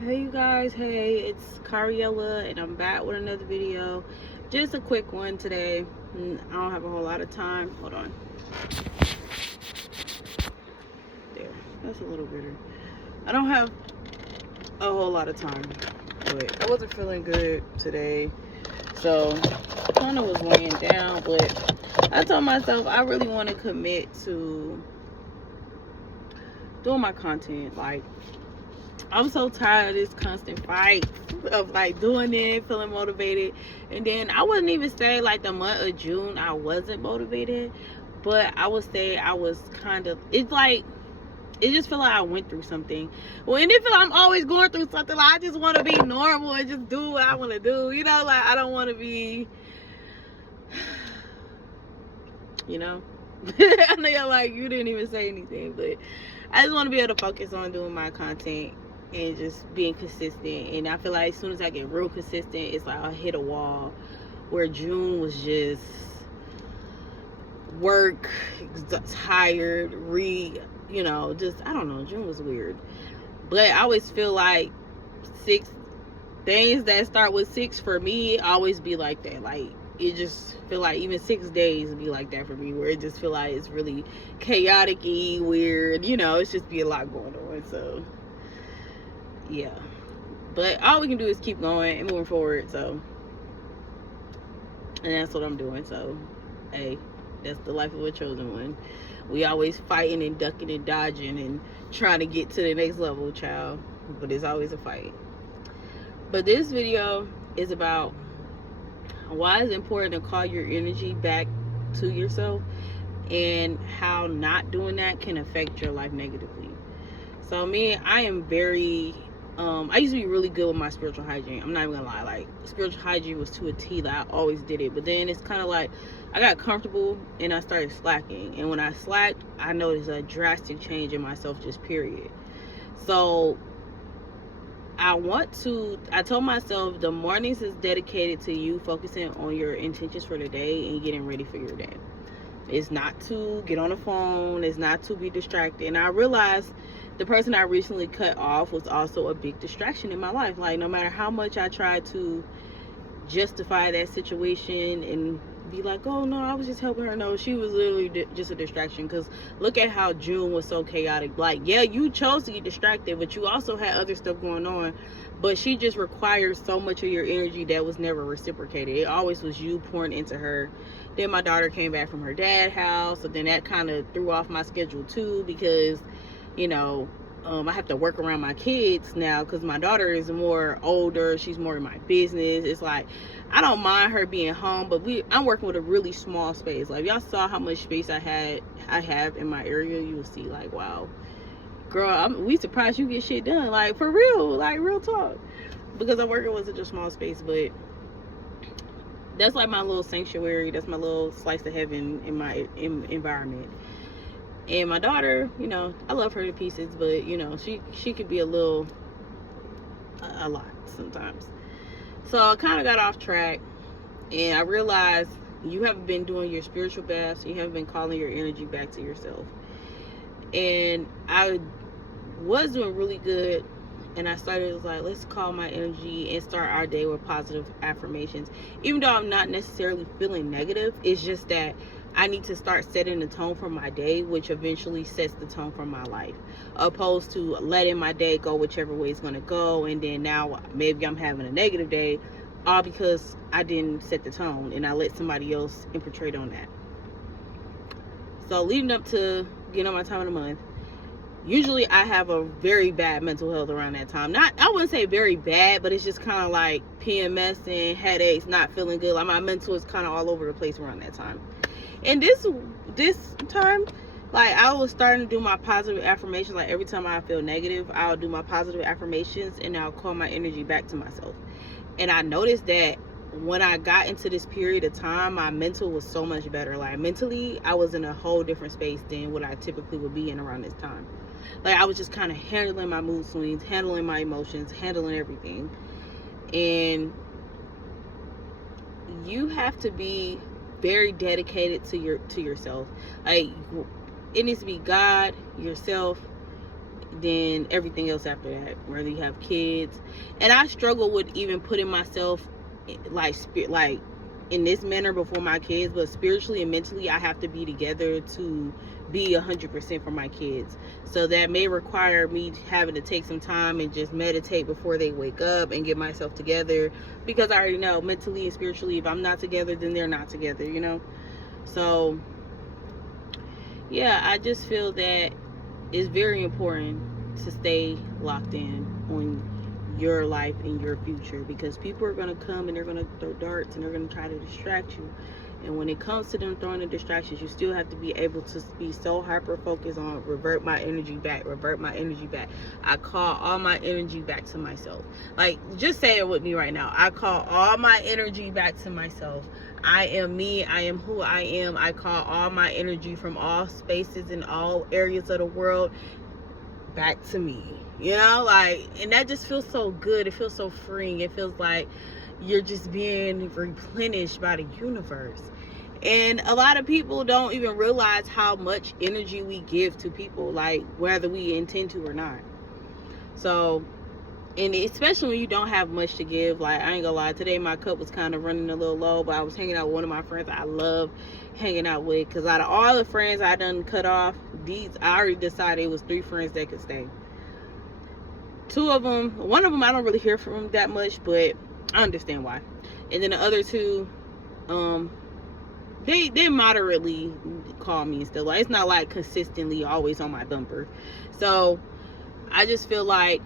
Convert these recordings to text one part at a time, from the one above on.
Hey you guys, hey, it's Cariella and I'm back with another video. Just a quick one today. I don't have a whole lot of time. Hold on. There. That's a little better. I don't have a whole lot of time. But I wasn't feeling good today. So kind of was weighing down, but I told myself I really want to commit to doing my content. Like, I'm so tired of this constant fight of like doing it, feeling motivated. And then I wouldn't even say like the month of June I wasn't motivated, but I would say I was kind of, it's like, it just feel like I went through something. Well, and it feel like I'm always going through something. Like, I just want to be normal and just do what I want to do. Like, I don't want to be, you know. I know you're like, you didn't even say anything, but I just want to be able to focus on doing my content and just being consistent. And I feel like as soon as I get real consistent, it's like I'll hit a wall. Where June was just work, tired, just, I don't know. June was weird. But I always feel like six things that start with six for me always be like that. Like, it just feel like even 6 days be like that for me, where it just feel like it's really chaotic-y, weird. It's just be a lot going on. So yeah, but all we can do is keep going and moving forward. So, and that's what I'm doing. So, hey, that's the life of a chosen one. We always fighting and ducking and dodging and trying to get to the next level, child. But it's always a fight. But this video is about why it's important to call your energy back to yourself and how not doing that can affect your life negatively. So me, I am very I used to be really good with my spiritual hygiene. I'm not even gonna lie, like spiritual hygiene was to a T. Like, I always did it. But then it's kind of like I got comfortable and I started slacking. And when I slacked, I noticed a drastic change in myself, just period. So I told myself the mornings is dedicated to you focusing on your intentions for the day and getting ready for your day. It's not to get on the phone. It's not to be distracted. And I realized the person I recently cut off was also a big distraction in my life. Like, no matter how much I tried to justify that situation and be like, oh no, I was just helping her. No, she was literally just a distraction. Because look at how June was so chaotic. Like, yeah, you chose to get distracted, but you also had other stuff going on. But she just required so much of your energy that was never reciprocated. It always was you pouring into her. Then my daughter came back from her dad's house, so then that kind of threw off my schedule too, because you know I have to work around my kids now because my daughter is more older. She's more in my business. It's like I don't mind her being home, but I'm working with a really small space. Like, if y'all saw how much space I have in my area, you will see like, wow, girl, we surprised you get shit done. Like, for real, like real talk. Because I'm working with such a small space, but that's like my little sanctuary. That's my little slice of heaven in my environment. And my daughter, I love her to pieces, but she could be a lot sometimes. So I kind of got off track, and I realized you haven't been doing your spiritual baths. You haven't been calling your energy back to yourself. And I was doing really good, and I started like, let's call my energy and start our day with positive affirmations. Even though I'm not necessarily feeling negative, it's just that I need to start setting the tone for my day, which eventually sets the tone for my life, opposed to letting my day go whichever way it's going to go. And then now maybe I'm having a negative day, all because I didn't set the tone and I let somebody else infiltrate on that. So leading up to getting on my time of the month, usually I have a very bad mental health around that time. I wouldn't say very bad, but it's just kind of like PMS and headaches, not feeling good. Like, my mental is kind of all over the place around that time. And this time, like, I was starting to do my positive affirmations. Like, every time I feel negative, I'll do my positive affirmations and I'll call my energy back to myself. And I noticed that when I got into this period of time, my mental was so much better. Like, mentally, I was in a whole different space than what I typically would be in around this time. Like, I was just kind of handling my mood swings, handling my emotions, handling everything. And you have to be very dedicated to yourself. Like, it needs to be God, yourself, then everything else after that, whether you have kids. And I struggle with even putting myself like in this manner before my kids, but spiritually and mentally I have to be together to be 100% for my kids. So that may require me having to take some time and just meditate before they wake up and get myself together, because I already know mentally and spiritually, if I'm not together, then they're not together, you know. So yeah, I just feel that it's very important to stay locked in on your life and your future, because people are going to come and they're going to throw darts and they're going to try to distract you. And when it comes to them throwing the distractions, you still have to be able to be so hyper focused on revert my energy back. I call all my energy back to myself. Like, just say it with me right now. I call all my energy back to myself. I am me. I am who I am. I call all my energy from all spaces and all areas of the world back to me. You know, like, and that just feels so good. It feels so freeing. It feels like you're just being replenished by the universe. And a lot of people don't even realize how much energy we give to people, like, whether we intend to or not. So, and especially when you don't have much to give. Like, I ain't gonna lie, today my cup was kind of running a little low, but I was hanging out with one of my friends I love hanging out with, because out of all the friends I done cut off, I already decided it was 3 friends that could stay. 2 of them, one of them I don't really hear from them that much, but I understand why. And then the other 2, they moderately call me and stuff. Like, it's not like consistently always on my bumper. So I just feel like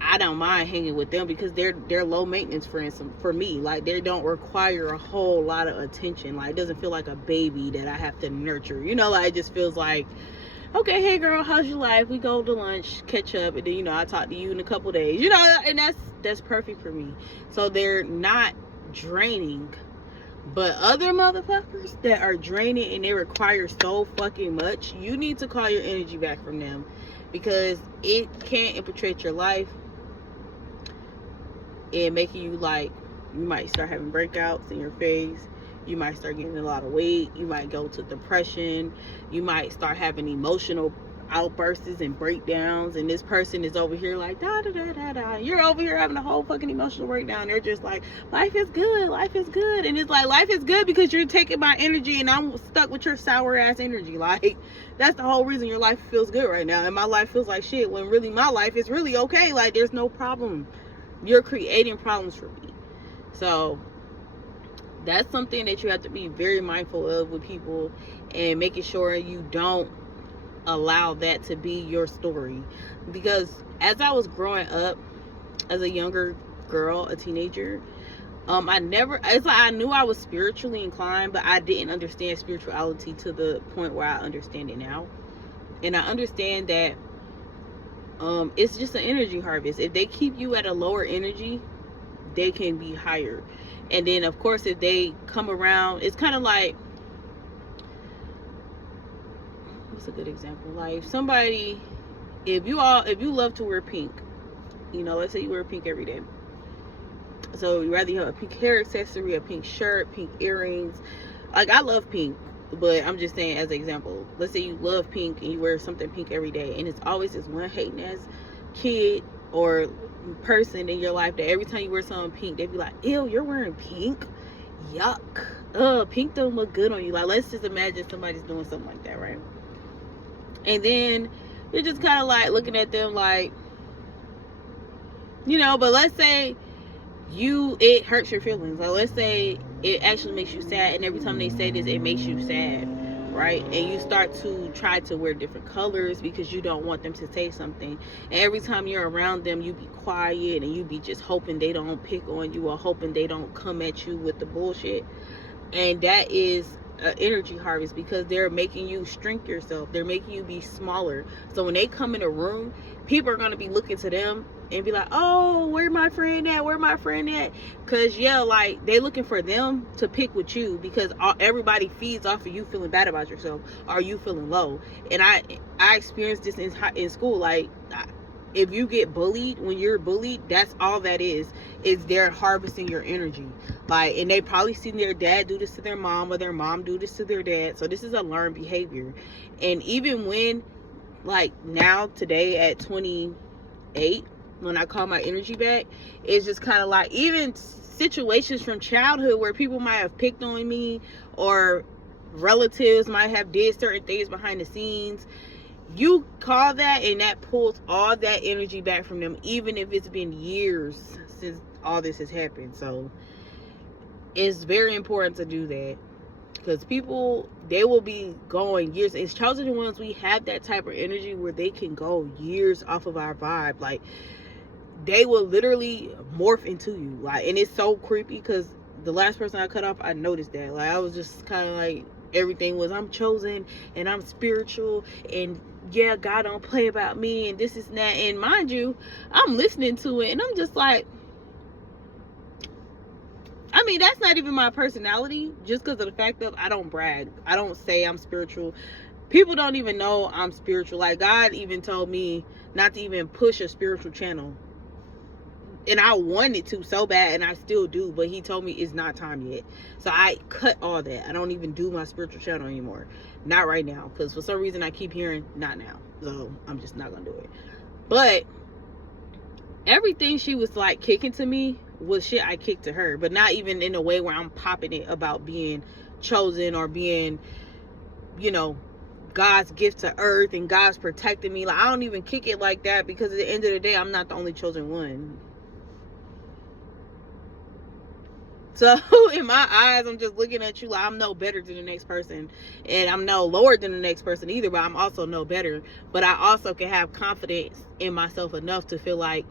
I don't mind hanging with them, because they're low maintenance friends for me. Like, they don't require a whole lot of attention. Like, it doesn't feel like a baby that I have to nurture, you know. Like, it just feels like, okay, hey girl, how's your life? We go to lunch, catch up, and then, you know, I talk to you in a couple days, you know. And that's perfect for me. So they're not draining. But other motherfuckers that are draining and they require so fucking much, you need to call your energy back from them, because it can't infiltrate your life and making you, like, you might start having breakouts in your face. You might start getting a lot of weight. You might go to depression. You might start having emotional outbursts and breakdowns. And this person is over here like, da da da da da. You're over here having a whole fucking emotional breakdown. They're just like, life is good. Life is good. And it's like, life is good because you're taking my energy and I'm stuck with your sour ass energy. Like, that's the whole reason your life feels good right now. And my life feels like shit, when really my life is really okay. Like, there's no problem. You're creating problems for me. So that's something that you have to be very mindful of with people, and making sure you don't allow that to be your story. Because as I was growing up as a younger girl, a teenager, it's like I knew I was spiritually inclined, but I didn't understand spirituality to the point where I understand it now. And I understand that it's just an energy harvest. If they keep you at a lower energy, they can be higher. And then, of course, if they come around, it's kind of like, what's a good example? Like, somebody, if you love to wear pink, you know, let's say you wear pink every day. So you rather have a pink hair accessory, a pink shirt, pink earrings. Like, I love pink, but I'm just saying as an example. Let's say you love pink and you wear something pink every day, and it's always this one hating ass kid or person in your life that every time you wear something pink, they be like, ew, you're wearing pink? Yuck. Pink don't look good on you. Like, let's just imagine somebody's doing something like that, right? And then you're just kind of like looking at them like, you know, but let's say it hurts your feelings. Like, let's say it actually makes you sad, and every time they say this, it makes you sad, right? And you start to try to wear different colors because you don't want them to say something. And every time you're around them, you be quiet and you be just hoping they don't pick on you, or hoping they don't come at you with the bullshit. And that is an energy harvest, because they're making you shrink yourself. They're making you be smaller. So when they come in a room, people are going to be looking to them and be like, oh, where my friend at? Where my friend at? Because, yeah, like, they looking for them to pick with you, because everybody feeds off of you feeling bad about yourself, or you feeling low. And I experienced this in school. Like, if you get bullied, when you're bullied, that's all that is they're harvesting your energy. Like, and they probably seen their dad do this to their mom, or their mom do this to their dad. So this is a learned behavior. And even when like now today at 28, when I call my energy back, it's just kind of like even situations from childhood where people might have picked on me, or relatives might have did certain things behind the scenes. You call that, and that pulls all that energy back from them, even if it's been years since all this has happened. So it's very important to do that, because people, they will be going years. As chosen ones, we have that type of energy where they can go years off of our vibe. Like, they will literally morph into you. Like, and it's so creepy, because the last person I cut off, I noticed that. Like, I was just kind of like, everything was, I'm chosen and I'm spiritual, and yeah, God don't play about me, and this is that. And mind you, I'm listening to it and I'm just like, I mean, that's not even my personality, just because of the fact that I don't brag. I don't say I'm spiritual. People don't even know I'm spiritual. Like, God even told me not to even push a spiritual channel. And I wanted to so bad, and I still do, but he told me it's not time yet. So I cut all that. I don't even do my spiritual channel anymore. Not right now, because for some reason I keep hearing not now. So I'm just not going to do it. But everything she was like kicking to me was shit I kicked to her, but not even in a way where I'm popping it about being chosen or being, you know, God's gift to earth and God's protecting me. Like, I don't even kick it like that, because at the end of the day, I'm not the only chosen one. So in my eyes, I'm just looking at you like I'm no better than the next person, and I'm no lower than the next person either, but I'm also no better. But I also can have confidence in myself enough to feel like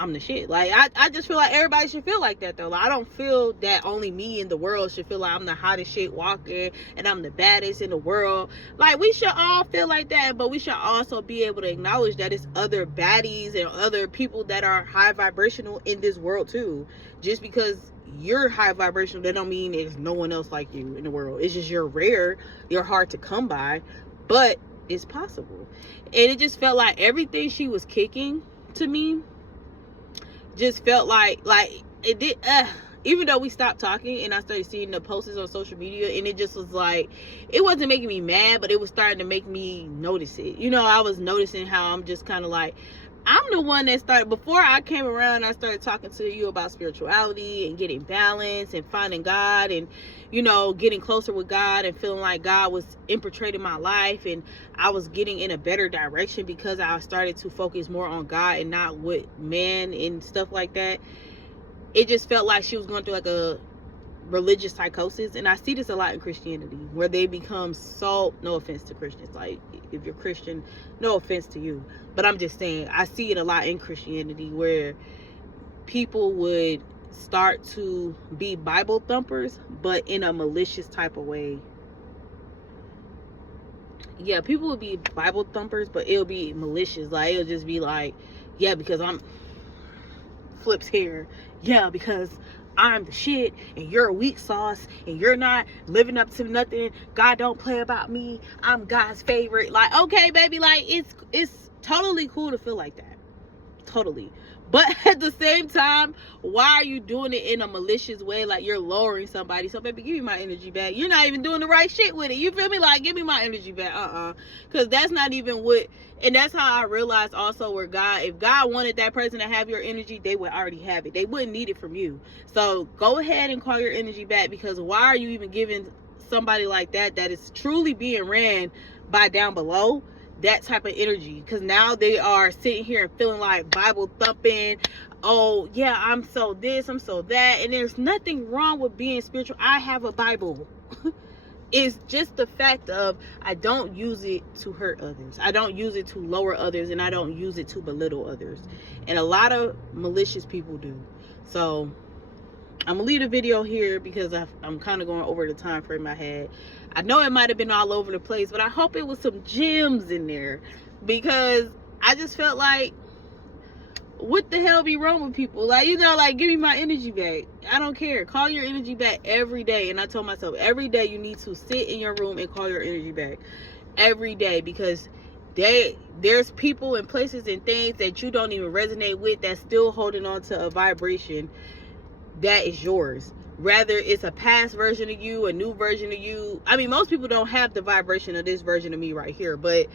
I'm the shit. Like, I just feel like everybody should feel like that, though. Like, I don't feel that only me in the world should feel like I'm the hottest shit walking and I'm the baddest in the world. Like, we should all feel like that, but we should also be able to acknowledge that it's other baddies and other people that are high vibrational in this world too. Just because you're high vibrational, that don't mean there's no one else like you in the world. It's just you're rare, you're hard to come by, but it's possible. And it just felt like everything she was kicking to me just felt like it did. Even though we stopped talking and I started seeing the posts on social media, and it just was like, it wasn't making me mad, but it was starting to make me notice it. You know, I was noticing how I'm just kind of like, I'm the one that started, before I came around, I started talking to you about spirituality and getting balance and finding God, and, you know, getting closer with God and feeling like God was infiltrating my life, and I was getting in a better direction because I started to focus more on God and not with man and stuff like that. It just felt like she was going through like a religious psychosis, and I see this a lot in Christianity, where they become so, no offense to Christians, like, if you're Christian, no offense to you, but I'm just saying, I see it a lot in Christianity, where people would start to be Bible thumpers, but in a malicious type of way. Yeah, people would be Bible thumpers, but it'll be malicious. Like, it'll just be like, yeah, because I'm flips here, yeah, because I'm the shit and you're a weak sauce and you're not living up to nothing. God don't play about me. I'm God's favorite. Like, okay, baby, like, it's totally cool to feel like that. Totally. But at the same time, why are you doing it in a malicious way? Like, you're lowering somebody. So, baby, give me my energy back. You're not even doing the right shit with it. You feel me? Like, give me my energy back. Because that's not even what... And that's how I realized also where God... If God wanted that person to have your energy, they would already have it. They wouldn't need it from you. So, go ahead and call your energy back. Because why are you even giving somebody like that is truly being ran by down below that type of energy? Because now they are sitting here and feeling like Bible thumping, oh yeah, I'm so this, I'm so that, and there's nothing wrong with being spiritual. I have a Bible. It's just the fact of, I don't use it to hurt others, I don't use it to lower others, and I don't use it to belittle others, and a lot of malicious people do. So I'm gonna leave the video here because I'm kind of going over the time frame I had. I know it might have been all over the place, but I hope it was some gems in there, because I just felt like, what the hell be wrong with people? Like, you know, like, give me my energy back. I don't care. Call your energy back every day. And I told myself, every day you need to sit in your room and call your energy back. Every day, because there's people and places and things that you don't even resonate with that's still holding on to a vibration that is yours. Rather it's a past version of you, a new version of you. I mean, most people don't have the vibration of this version of me right here, but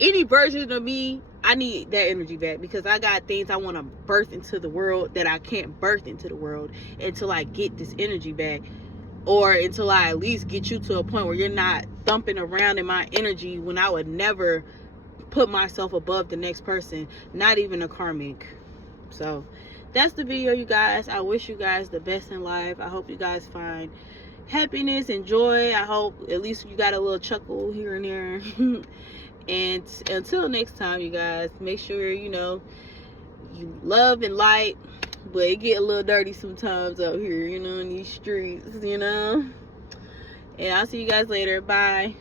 any version of me, I need that energy back, because I got things I want to birth into the world that I can't birth into the world until I get this energy back, or until I at least get you to a point where you're not thumping around in my energy when I would never put myself above the next person, not even a karmic. So that's the video, you guys. I wish you guys the best in life. I hope you guys find happiness and joy. I hope at least you got a little chuckle here and there. And until next time, you guys, make sure you love and light, but it get a little dirty sometimes out here, in these streets, and I'll see you guys later. Bye.